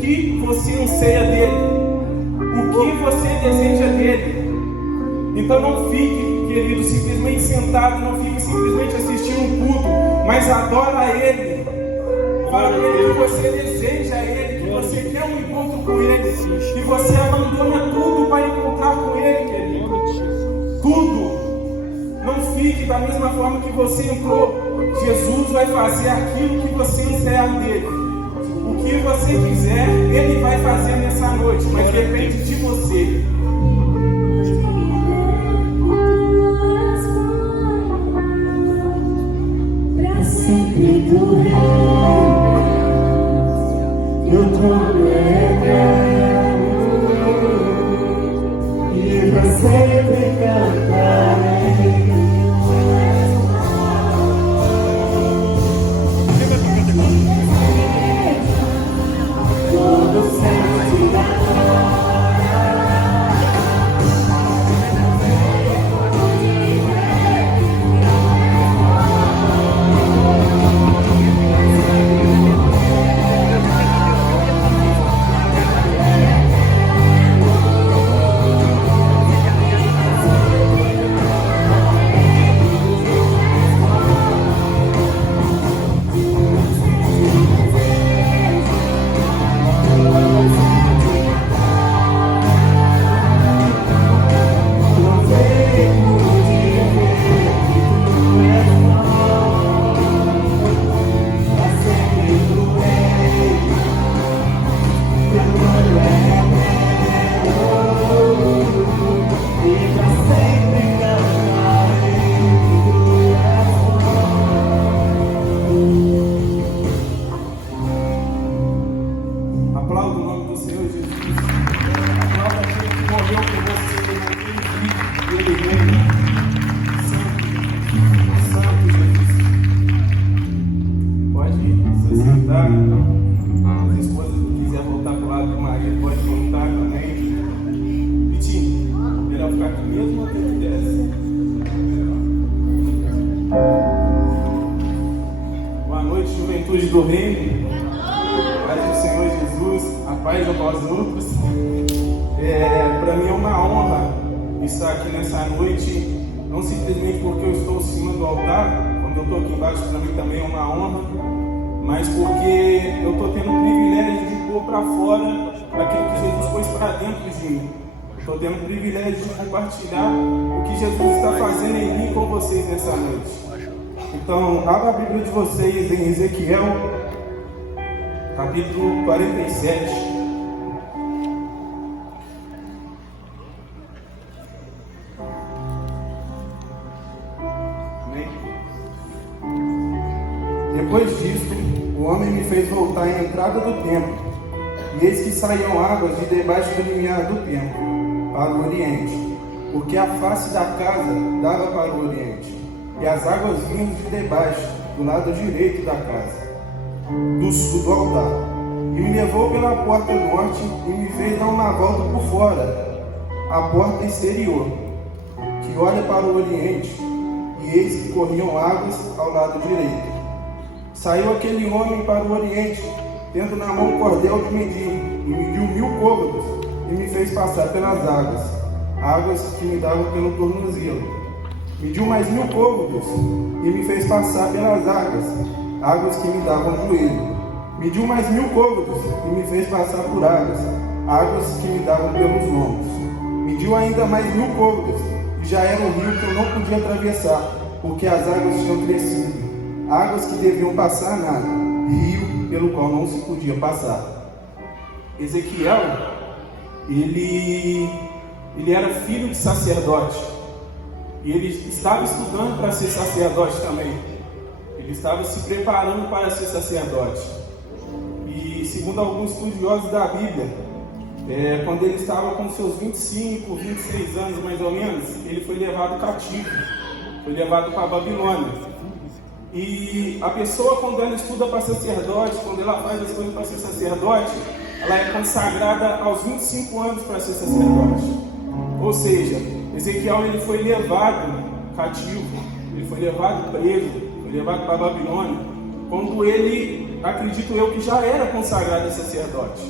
que você anseia dele, o que você deseja dele. Então não fique, querido, simplesmente sentado, não fique simplesmente assistindo um culto, mas adora ele. Fala para ele que você deseja ele, que você quer um encontro com ele, que você abandona tudo para encontrar com ele, querido. Tudo. Não fique da mesma forma que você entrou. Jesus vai fazer aquilo que você anseia dele. O que você quiser, ele vai fazer nessa noite, mas depende de você. Pra sempre do reino, eu trono eterno, e pra sempre cantarei. Todo sempre adora. Aplauda o nome do Senhor Jesus. Aplauda aquele que morreu por você naquele dia. Ele reina. Santo, Santo Jesus. Pode se sentar. As esposas que quiserem voltar para o lado do marido, pode voltar também. Vitinho, melhor ficar aqui mesmo ou ter que desce? Boa noite, juventude do reino. Paz do Senhor Jesus, a paz a vós outros. Para mim é uma honra estar aqui nessa noite, não simplesmente porque eu estou em cima do altar, quando eu estou aqui embaixo para mim também é uma honra, mas porque eu estou tendo o privilégio de pôr para fora aquilo que Jesus pôs para dentro de mim. Estou tendo o privilégio de compartilhar o que Jesus está fazendo em mim com vocês nessa noite. Então, abra a Bíblia de vocês em Ezequiel, capítulo 47. Amém? Depois disto, o homem me fez voltar à entrada do templo, e eis que saíam águas de debaixo do limiar do templo, para o oriente, porque a face da casa dava para o oriente, e as águas vinham de debaixo, do lado direito da casa, do altar, e me levou pela porta norte e me fez dar uma volta por fora, a porta exterior, que olha para o oriente, e eis que corriam águas ao lado direito. Saiu aquele homem para o oriente, tendo na mão um cordel de medir, e mediu 1000 côvados, e me fez passar pelas águas que me davam pelo tornozelo. Mediu mais 1000 côvados, e me fez passar pelas águas que me davam no joelho. Mediu mais 1000 côvados, e me fez passar por águas que me davam pelos lombos. Mediu ainda mais 1000 côvados, e já era um rio que eu não podia atravessar, porque as águas tinham crescido. Águas que deviam passar nada, rio pelo qual não se podia passar. Ezequiel, ele era filho de sacerdote, e ele estava estudando para ser sacerdote também. Ele estava se preparando para ser sacerdote. E segundo alguns estudiosos da Bíblia, quando ele estava com seus 25, 26 anos mais ou menos, ele foi levado cativo, foi levado para a Babilônia. E a pessoa, quando ela estuda para sacerdote, quando ela faz as coisas para ser sacerdote, ela é consagrada aos 25 anos para ser sacerdote. Ou seja, Ezequiel ele foi levado cativo, ele foi levado preso, foi levado para a Babilônia, quando ele, acredito eu, que já era consagrado a sacerdote.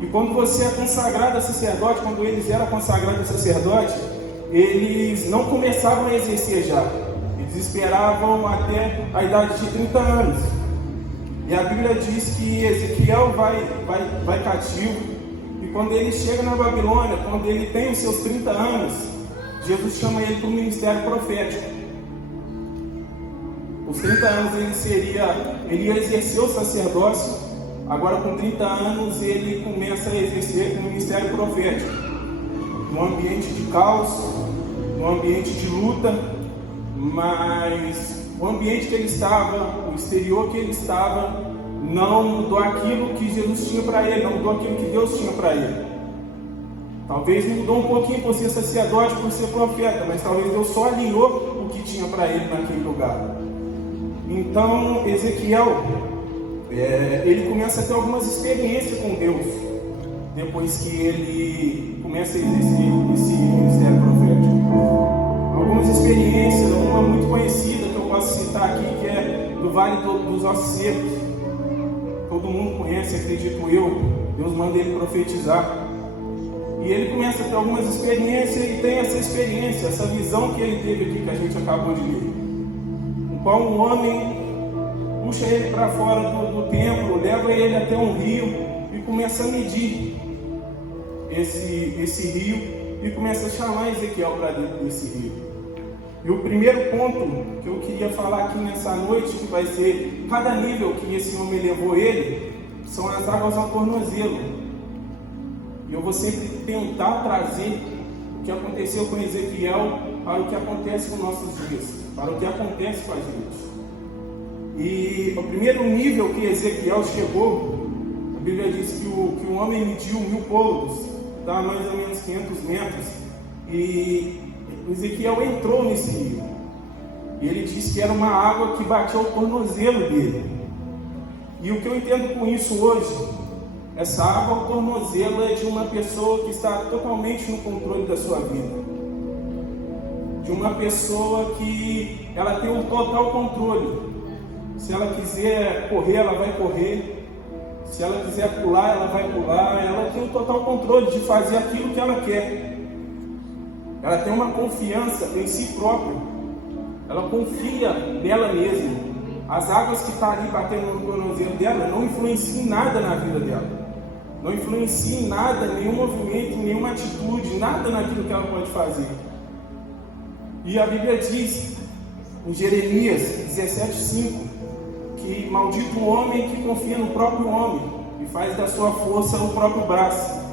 E quando você é consagrado a sacerdote, quando eles eram consagrados a sacerdote, eles não começavam a exercer já. Eles esperavam até a idade de 30 anos. E a Bíblia diz que Ezequiel vai cativo. E quando ele chega na Babilônia, quando ele tem os seus 30 anos, Jesus chama ele para o ministério profético. Os 30 anos ele ia exercer o sacerdócio. Agora com 30 anos ele começa a exercer o ministério profético. Num ambiente de caos, num ambiente de luta, mas o ambiente que ele estava, o exterior que ele estava, não mudou aquilo que Jesus tinha para ele, não mudou aquilo que Deus tinha para ele. Talvez mudou um pouquinho por ser sacerdote, por ser profeta, mas talvez Deus só alinhou o que tinha para ele naquele lugar. Então Ezequiel, ele começa a ter algumas experiências com Deus, depois que ele começa a exercer esse ministério profético. Algumas experiências, uma muito conhecida que eu posso citar aqui, que é do Vale dos Ossos Secos. Todo mundo conhece, acredito eu. Deus manda ele profetizar. E ele começa a ter algumas experiências e tem essa experiência, essa visão que ele teve aqui, que a gente acabou de ler. No qual um homem puxa ele para fora do templo, leva ele até um rio e começa a medir esse rio e começa a chamar Ezequiel para dentro desse rio. E o primeiro ponto que eu queria falar aqui nessa noite, que vai ser cada nível que esse homem levou ele, são as águas ao tornozelo. E eu vou sempre tentar trazer o que aconteceu com Ezequiel para o que acontece com nossos dias, para o que acontece com a gente. E o primeiro nível que Ezequiel chegou, a Bíblia diz que o homem mediu 1000 côvados, dá mais ou menos 500 metros, e Ezequiel entrou nesse rio. E ele disse que era uma água que batia ao tornozelo dele. E o que eu entendo com isso hoje, essa água ao tornozelo é de uma pessoa que está totalmente no controle da sua vida. De uma pessoa que ela tem um total controle. Se ela quiser correr, ela vai correr. Se ela quiser pular, ela vai pular. Ela tem um total controle de fazer aquilo que ela quer. Ela tem uma confiança em si própria. Ela confia nela mesma. As águas que estão ali batendo no tornozelo dela não influenciam em nada na vida dela. Não influencia em nada, nenhum movimento, nenhuma atitude, nada naquilo que ela pode fazer. E a Bíblia diz, em Jeremias 17:5, que maldito o homem que confia no próprio homem e faz da sua força o próprio braço.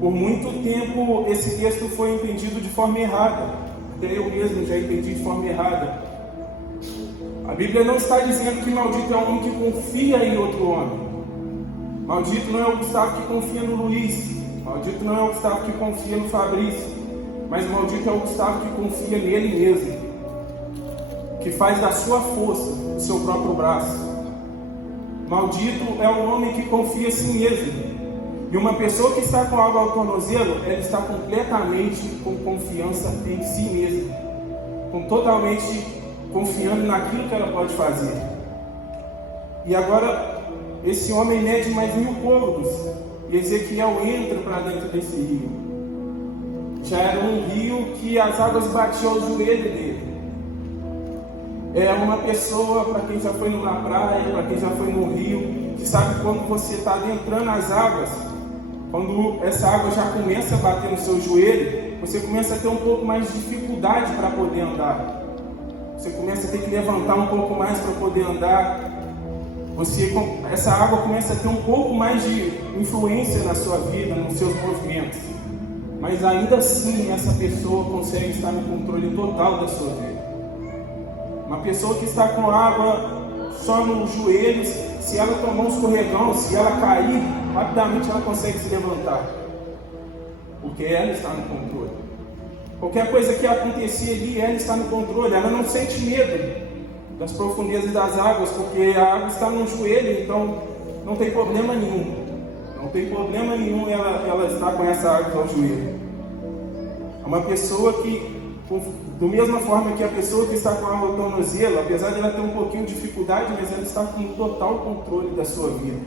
Por muito tempo esse texto foi entendido de forma errada. Até eu mesmo já entendi de forma errada. A Bíblia não está dizendo que maldito é o homem que confia em outro homem. Maldito não é o Gustavo que confia no Luiz. Maldito não é o Gustavo que confia no Fabrício. Mas maldito é o Gustavo que confia nele mesmo. Que faz da sua força o seu próprio braço. Maldito é o homem que confia em si mesmo. E uma pessoa que está com algo ao tornozelo, ela está completamente com confiança em si mesma. Totalmente confiando naquilo que ela pode fazer. E agora, esse homem mede mais 1000 côvados. E Ezequiel entra para dentro desse rio. Já era um rio que as águas batiam ao joelho dele. É uma pessoa, para quem já foi na praia, para quem já foi no rio, que sabe que quando você está adentrando as águas, quando essa água já começa a bater no seu joelho, você começa a ter um pouco mais de dificuldade para poder andar. Você começa a ter que levantar um pouco mais para poder andar. Essa água começa a ter um pouco mais de influência na sua vida, nos seus movimentos. Mas ainda assim, essa pessoa consegue estar no controle total da sua vida. Uma pessoa que está com água só nos joelhos, se ela tomar um escorregão, se ela cair, rapidamente ela consegue se levantar. Porque ela está no controle. Qualquer coisa que acontecer ali, ela está no controle. Ela não sente medo das profundezas das águas, porque a água está no joelho, então não tem problema nenhum. Não tem problema nenhum ela estar com essa água ao joelho. É uma pessoa que, da mesma forma que a pessoa que está com a água ao tornozelo, apesar de ela ter um pouquinho de dificuldade, mas ela está com total controle da sua vida.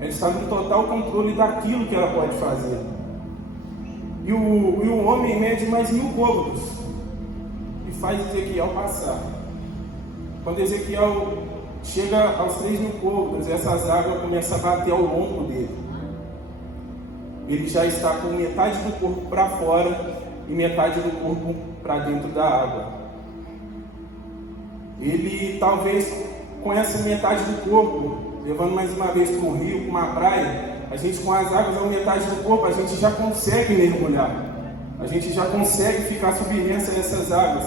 Ela está no total controle daquilo que ela pode fazer. E o homem mede mais 1000 côvados e faz Ezequiel passar. Quando Ezequiel chega aos 3000 côvados, essas águas começam a bater ao lombo dele. Ele já está com metade do corpo para fora e metade do corpo para dentro da água. Ele talvez com essa metade do corpo, levando mais uma vez para um rio, para uma praia, a gente com as águas a metade do corpo, a gente já consegue mergulhar. A gente já consegue ficar submerso nessas águas.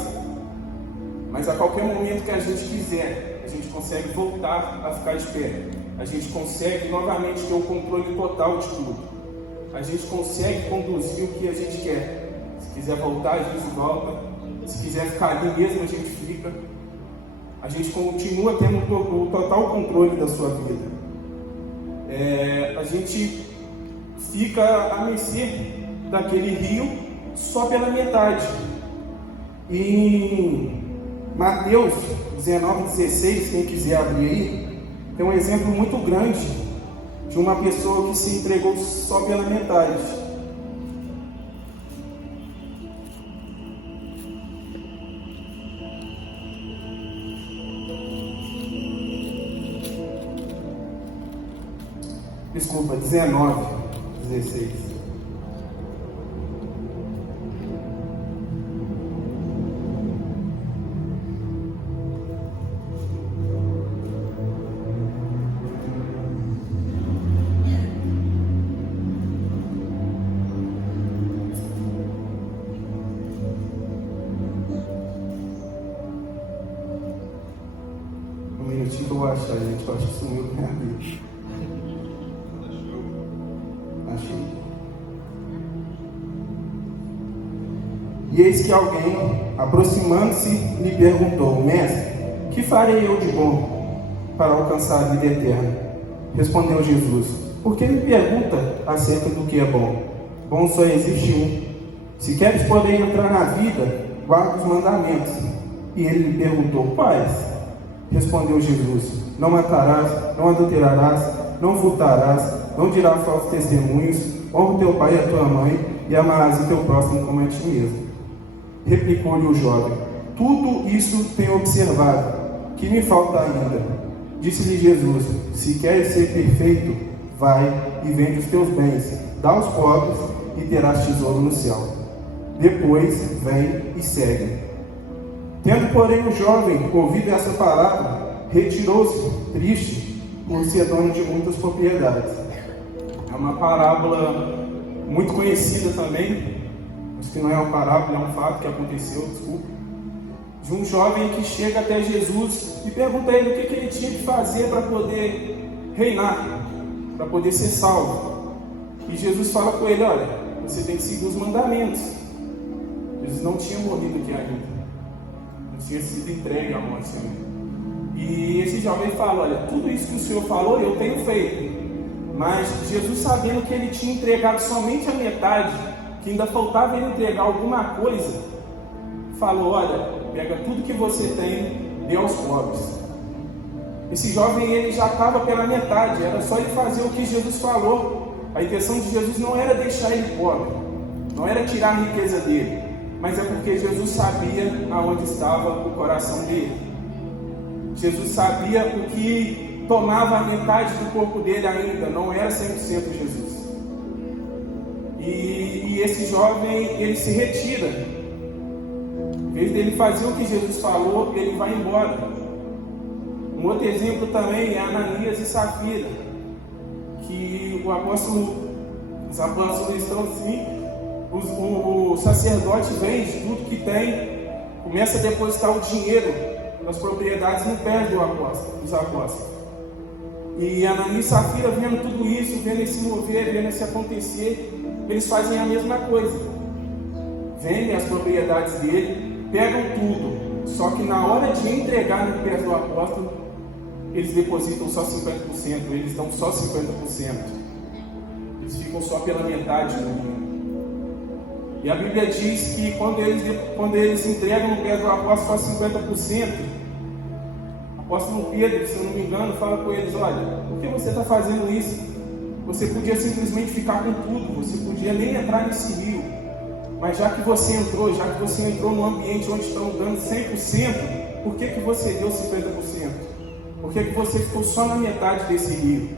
Mas a qualquer momento que a gente quiser, a gente consegue voltar a ficar de pé. A gente consegue novamente ter o controle total de tudo. A gente consegue conduzir o que a gente quer. Se quiser voltar, a gente volta. Se quiser ficar ali mesmo, a gente fica. A gente continua tendo o total controle da sua vida. A gente fica à mercê daquele rio só pela metade. Em Mateus 19,16, quem quiser abrir aí, tem um exemplo muito grande de uma pessoa que se entregou só pela metade. Desculpa, 19:16. Um minutinho que eu vou achar, gente. Eu acho que sumiu com a minha vida. E eis que alguém, aproximando-se, lhe perguntou: Mestre, que farei eu de bom para alcançar a vida eterna? Respondeu Jesus: Por que me pergunta acerca do que é bom? Bom só existe um. Se queres poder entrar na vida, guarda os mandamentos. E ele lhe perguntou: Quais? Respondeu Jesus: Não matarás, não adulterarás, não furtarás, não dirás falsos testemunhos, honra o teu pai e a tua mãe, e amarás o teu próximo como a ti mesmo. Replicou-lhe o jovem: Tudo isso tenho observado, que me falta ainda. Disse-lhe Jesus: Se queres ser perfeito, vai e vende os teus bens, dá aos pobres e terás tesouro no céu. Depois vem e segue. Tendo, porém, o jovem ouvido essa palavra, retirou-se, triste, por ser dono de muitas propriedades. É uma parábola muito conhecida também. Acho que não é uma parábola, é um fato que aconteceu, desculpa. De um jovem que chega até Jesus e pergunta a ele o que ele tinha que fazer para poder reinar, para poder ser salvo. E Jesus fala com ele: olha, você tem que seguir os mandamentos. Jesus não tinha morrido aqui ainda, não tinha sido entregue à morte ainda. E esse jovem fala: olha, tudo isso que o Senhor falou eu tenho feito. Mas Jesus, sabendo que ele tinha entregado somente a metade, que ainda faltava ele entregar alguma coisa, falou: olha, pega tudo que você tem, dê aos pobres. Esse jovem, ele já estava pela metade, era só ele fazer o que Jesus falou. A intenção de Jesus não era deixar ele pobre, não era tirar a riqueza dele, mas é porque Jesus sabia aonde estava o coração dele. Jesus sabia o que tomava a metade do corpo dele ainda, não era 100% Jesus. E esse jovem, ele se retira. Em vez dele fazer o que Jesus falou, ele vai embora. Um outro exemplo também é Ananias e Safira, que os apóstolos estão assim, o sacerdote vende tudo que tem, começa a depositar o dinheiro das propriedades no pé dos apóstolos. E Ananias e Safira, vendo tudo isso, vendo esse mover, vendo esse acontecer, eles fazem a mesma coisa. Vendem as propriedades dele, pegam tudo, só que na hora de entregar no pé do apóstolo, eles depositam só 50%, eles dão só 50%. Eles ficam só pela metade do dinheiro. E a Bíblia diz que quando eles entregam no pé do apóstolo só 50%, o apóstolo Pedro, se eu não me engano, fala com eles: olha, por que você está fazendo isso? Você podia simplesmente ficar com tudo, você podia nem entrar nesse rio. Mas já que você entrou num ambiente onde estão dando 100%, por que você deu 50%? Por que você ficou só na metade desse rio?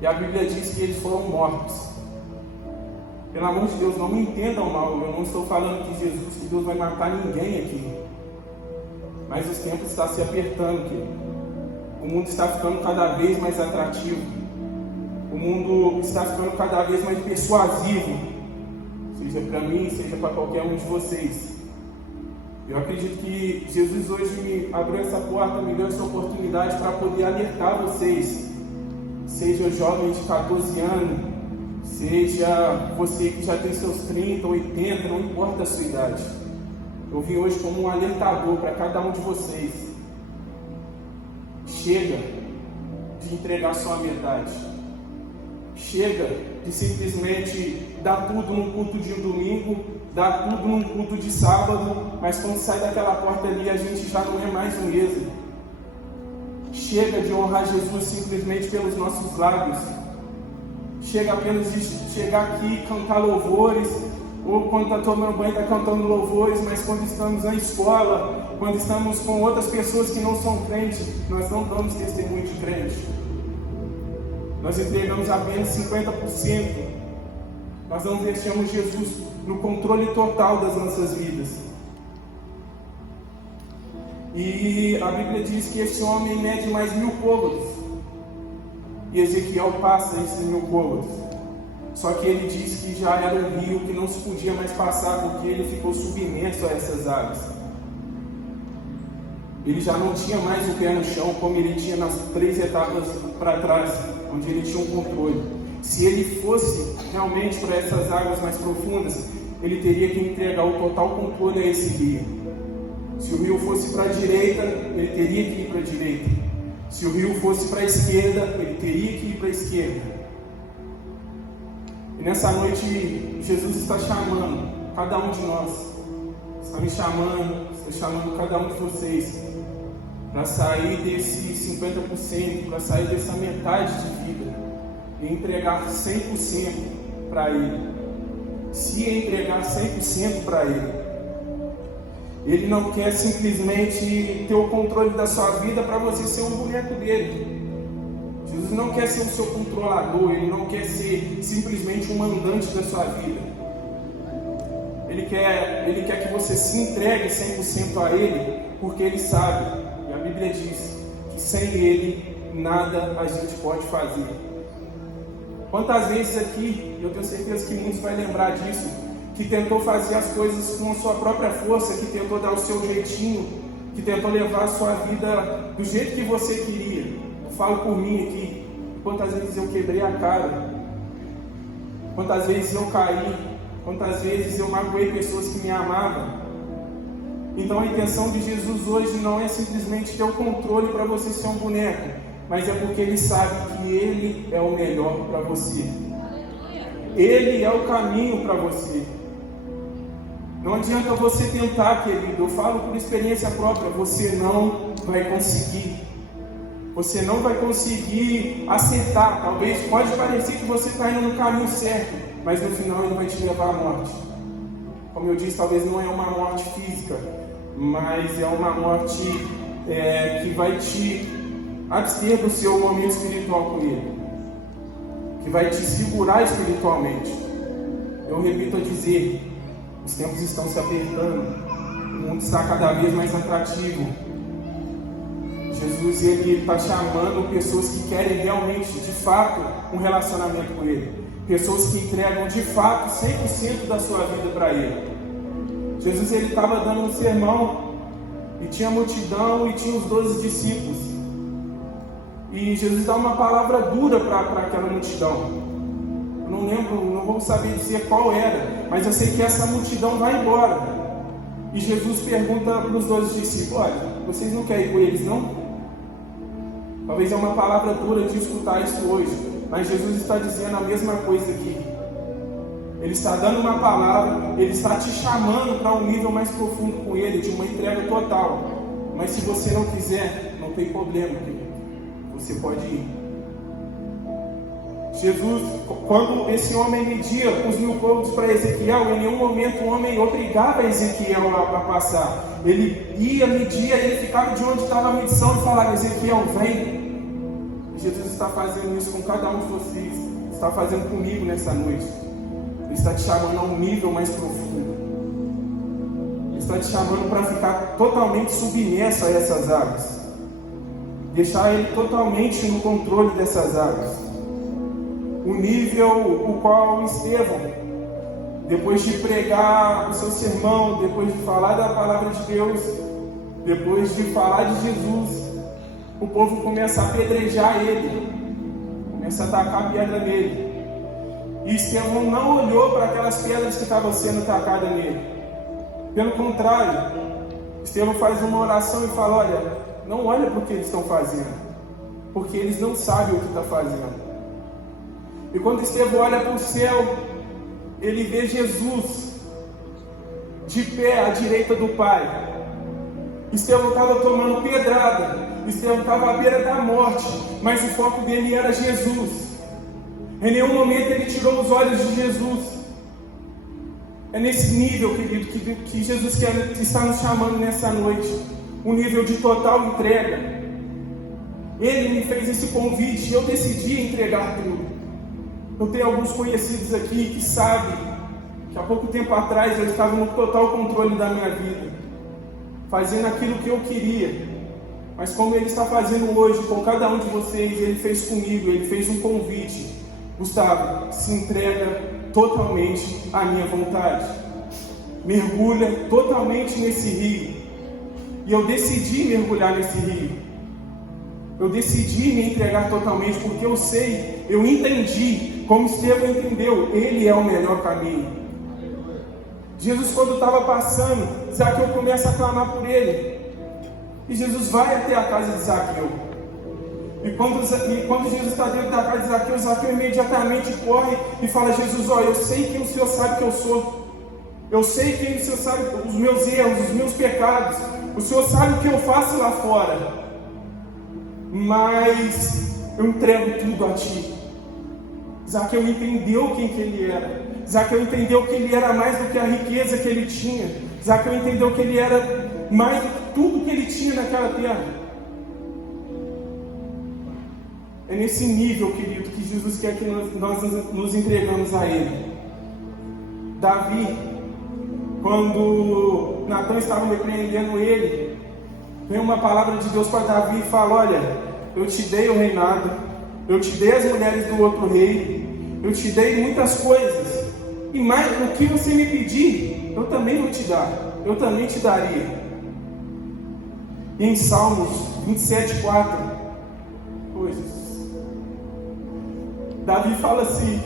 E a Bíblia diz que eles foram mortos. Pelo amor de Deus, não me entendam mal, eu não estou falando que Deus vai matar ninguém aqui. Mas os tempos estão se apertando, querido. O mundo está ficando cada vez mais atrativo. O mundo está ficando cada vez mais persuasivo. Seja para mim, seja para qualquer um de vocês. Eu acredito que Jesus hoje me abriu essa porta, me deu essa oportunidade para poder alertar vocês. Seja jovem de 14 anos, seja você que já tem seus 30, 80, não importa a sua idade. Eu vim hoje como um alertador para cada um de vocês. Chega de entregar só a metade. Chega de simplesmente dar tudo num culto de um domingo, dar tudo num culto de sábado, mas quando sai daquela porta ali a gente já não é mais o mesmo. Chega de honrar Jesus simplesmente pelos nossos lábios. Chega apenas de chegar aqui e cantar louvores, ou quando está tomando banho está cantando louvores, mas quando estamos na escola, quando estamos com outras pessoas que não são crentes, nós não damos testemunho de crente. Nós entregamos apenas 50%. Nós não deixamos Jesus no controle total das nossas vidas. E a Bíblia diz que esse homem mede mais 1000 côvados. E Ezequiel passa esses 1000 côvados. Só que ele diz que já era um rio que não se podia mais passar, porque ele ficou submerso a essas águas. Ele já não tinha mais o pé no chão, como ele tinha nas 3 etapas para trás, onde ele tinha um controle. Se ele fosse realmente para essas águas mais profundas, ele teria que entregar o total controle a esse rio. Se o rio fosse para a direita, ele teria que ir para a direita. Se o rio fosse para a esquerda, ele teria que ir para a esquerda. E nessa noite, Jesus está chamando cada um de nós. Está me chamando, está chamando cada um de vocês para sair desse 50%, para sair dessa metade de vida e entregar 100% para Ele. Se entregar 100% para Ele. Ele não quer simplesmente ter o controle da sua vida para você ser um boneco dele. Jesus não quer ser o seu controlador, Ele não quer ser simplesmente um mandante da sua vida. Ele quer que você se entregue 100% a Ele, porque Ele sabe, e a Bíblia diz, que sem Ele nada a gente pode fazer. Quantas vezes aqui, eu tenho certeza que muitos vão lembrar disso, que tentou fazer as coisas com a sua própria força, que tentou dar o seu jeitinho, que tentou levar a sua vida do jeito que você queria. Eu falo por mim aqui, quantas vezes eu quebrei a cara, quantas vezes eu caí, quantas vezes eu magoei pessoas que me amavam. Então a intenção de Jesus hoje não é simplesmente ter o controle para você ser um boneco, mas é porque Ele sabe que Ele é o melhor para você. Ele é o caminho para você. Não adianta você tentar, querido. Eu falo por experiência própria. Você não vai conseguir. Você não vai conseguir acertar. Talvez pode parecer que você está indo no caminho certo, mas no final ele vai te levar à morte. Como eu disse, talvez não é uma morte física, mas é uma morte que vai te abster do seu momento espiritual com Ele, que vai te segurar espiritualmente. Eu repito a dizer, os tempos estão se apertando, o mundo está cada vez mais atrativo. Jesus, Ele está chamando pessoas que querem realmente, de fato, um relacionamento com Ele, pessoas que entregam de fato 100% da sua vida para Ele. Jesus, Ele estava dando um sermão e tinha multidão e tinha os 12 discípulos. E Jesus dá uma palavra dura para aquela multidão. Eu não lembro, não vou saber dizer qual era, mas eu sei que essa multidão vai embora. E Jesus pergunta para os 12 discípulos: olha, vocês não querem ir com eles, não? Talvez é uma palavra dura de escutar isso hoje, mas Jesus está dizendo a mesma coisa aqui. Ele está dando uma palavra, Ele está te chamando para um nível mais profundo com Ele, de uma entrega total. Mas se você não quiser, não tem problema, querido. Você pode ir. Jesus, quando esse homem media os 1000 côvados para Ezequiel, em nenhum momento o homem obrigava Ezequiel a passar. Ele ia, media, ele ficava de onde estava a medição e falava: Ezequiel, vem. Jesus está fazendo isso com cada um de vocês, está fazendo comigo nessa noite. Ele está te chamando a um nível mais profundo. Ele está te chamando para ficar totalmente submerso a essas águas, deixar Ele totalmente no controle dessas águas. O nível o qual Estevão, depois de pregar o seu sermão, depois de falar da palavra de Deus, depois de falar de Jesus, o povo começa a apedrejar ele, começa a tacar pedra nele. E Estevão não olhou para aquelas pedras que estavam sendo tacadas nele. Pelo contrário, Estevão faz uma oração e fala: olha, não olha para o que eles estão fazendo, porque eles não sabem o que estão fazendo. E quando Estevão olha para o céu, ele vê Jesus de pé à direita do Pai. Estevão estava tomando pedrada, Estevão estava à beira da morte, mas o foco dele era Jesus. Em nenhum momento ele tirou os olhos de Jesus. É nesse nível, querido, que Jesus está nos chamando nessa noite. Um nível de total entrega. Ele me fez esse convite e eu decidi entregar tudo. Eu tenho alguns conhecidos aqui que sabem que há pouco tempo atrás eu estava no total controle da minha vida, fazendo aquilo que eu queria. Mas como Ele está fazendo hoje com cada um de vocês, Ele fez comigo, Ele fez um convite: Gustavo, se entrega totalmente à minha vontade, mergulha totalmente nesse rio. E eu decidi mergulhar nesse rio. Eu decidi me entregar totalmente, porque eu sei, eu entendi, como Estevão entendeu, Ele é o melhor caminho. Jesus, quando estava passando, Zaqueu começa a clamar por Ele. E Jesus vai até a casa de Zaqueu. E quando Jesus está dentro da casa de Zaqueu, Zaqueu imediatamente corre e fala: Jesus, eu sei quem o Senhor sabe que eu sou. Eu sei quem o Senhor sabe os meus erros, os meus pecados. O Senhor sabe o que eu faço lá fora. Mas eu entrego tudo a Ti. Zaqueu entendeu quem que ele era. Zaqueu entendeu que ele era mais do que a riqueza que ele tinha. Zaqueu entendeu que ele era mais do que tudo que ele tinha naquela terra. É nesse nível, querido, que Jesus quer que nós nos entregamos a Ele. Davi, quando Natã estava repreendendo ele, vem uma palavra de Deus para Davi e fala: olha, eu te dei o reinado, eu te dei as mulheres do outro rei, eu te dei muitas coisas, e mais o que você me pedir, eu também vou te dar, eu também te daria. E em Salmos 27:4, Davi fala assim: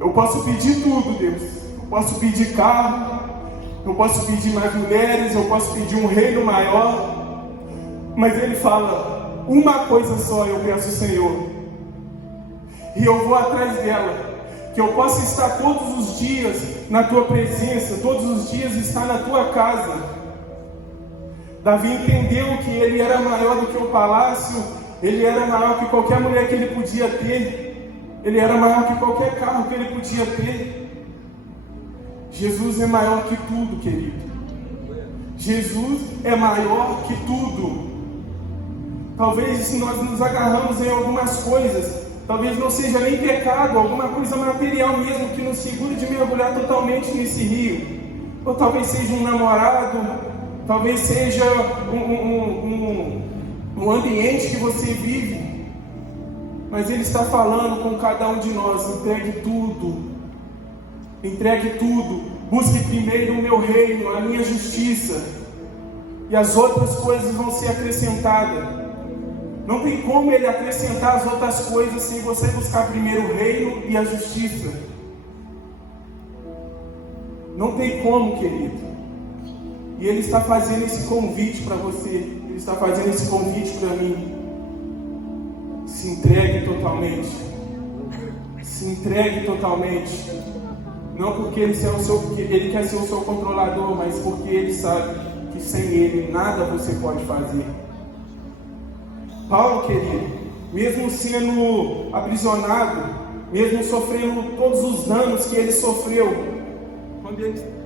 eu posso pedir tudo, Deus, eu posso pedir carro, eu posso pedir mais mulheres, eu posso pedir um reino maior, mas ele fala: uma coisa só eu peço, Senhor, e eu vou atrás dela, que eu possa estar todos os dias na Tua presença, todos os dias estar na Tua casa. Davi entendeu que ele era maior do que o palácio, ele era maior que qualquer mulher que ele podia ter, ele era maior que qualquer carro que ele podia ter. Jesus é maior que tudo, querido. Jesus é maior que tudo. Talvez se nós nos agarramos em algumas coisas, talvez não seja nem pecado, alguma coisa material mesmo que nos segure de mergulhar totalmente nesse rio. Ou talvez seja um namorado, talvez seja um ambiente que você vive. Mas Ele está falando com cada um de nós: entregue tudo. Entregue tudo. Busque primeiro o meu reino, a minha justiça, e as outras coisas vão ser acrescentadas. Não tem como Ele acrescentar as outras coisas sem você buscar primeiro o reino e a justiça. Não tem como, querido. E Ele está fazendo esse convite para você. Ele está fazendo esse convite para mim. Se entregue totalmente. Se entregue totalmente. Não porque Ele quer ser o seu controlador, mas porque Ele sabe que sem Ele nada você pode fazer. Paulo, querido, mesmo sendo aprisionado, mesmo sofrendo todos os danos que ele sofreu, quando ele...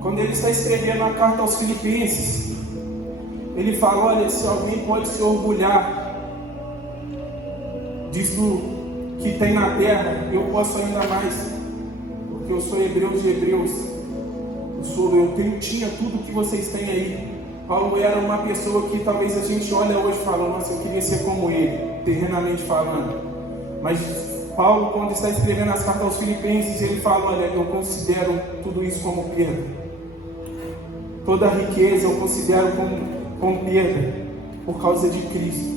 Quando ele está escrevendo a carta aos Filipenses, ele fala: olha, se alguém pode se orgulhar disso que tem na terra, eu posso ainda mais, porque eu sou hebreu de hebreus, tinha tudo que vocês têm aí. Paulo era uma pessoa que talvez a gente olha hoje e fala: nossa, eu queria ser como ele, terrenamente falando. Mas Paulo, quando está escrevendo as cartas aos Filipenses, ele fala: olha, eu considero tudo isso como perda. Toda a riqueza eu considero como perda por causa de Cristo.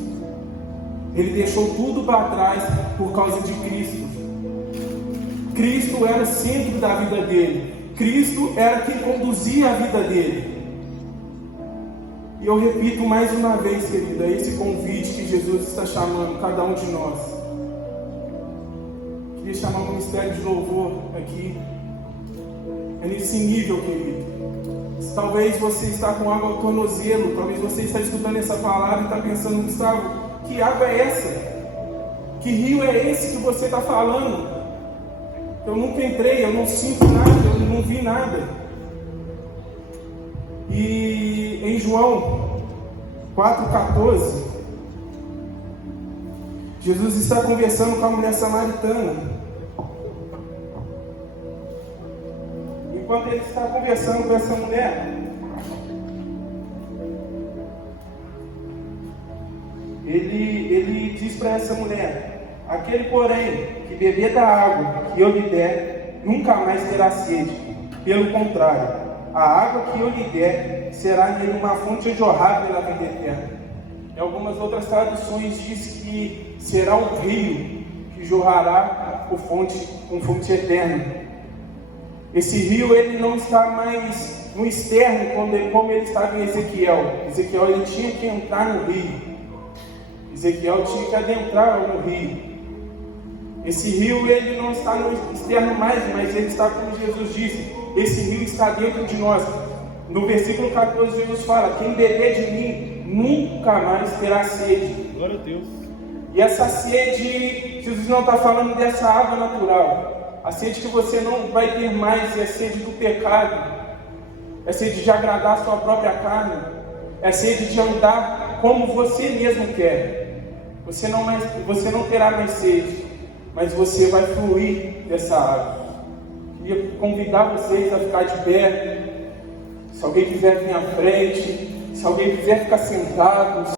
Ele deixou tudo para trás por causa de Cristo. Cristo era o centro da vida dele. Cristo era quem conduzia a vida dele. E eu repito mais uma vez, querida, esse convite que Jesus está chamando cada um de nós. Queria chamar o ministério de louvor aqui. É nesse nível, querido. Talvez você está com água ao tornozelo, talvez você está escutando essa palavra e está pensando: Gustavo, que água é essa? Que rio é esse que você está falando? Eu nunca entrei, eu não sinto nada, eu não vi nada. E em João 4,14, Jesus está conversando com a mulher samaritana. Enquanto ele está conversando com essa mulher, ele diz para essa mulher: aquele, porém, que beber da água que eu lhe der, nunca mais terá sede. Pelo contrário, a água que eu lhe der será nele uma fonte a jorrar pela vida eterna. Em algumas outras traduções diz que será um rio que jorrará com fonte eterna. Esse rio, ele não está mais no externo como ele estava em Ezequiel. Ezequiel, ele tinha que entrar no rio. Ezequiel tinha que adentrar no rio. Esse rio, ele não está no externo mais, mas ele está, como Jesus disse, esse rio está dentro de nós. No versículo 14, Jesus fala: quem beber de mim nunca mais terá sede. Glória a Deus. E essa sede, Jesus não está falando dessa água natural. A sede que você não vai ter mais é a sede do pecado, é a sede de agradar a sua própria carne, é a sede de andar como você mesmo quer. Você não terá mais sede, mas você vai fluir dessa água. Queria convidar vocês a ficar de pé. Se alguém quiser vir à frente, se alguém quiser ficar sentado.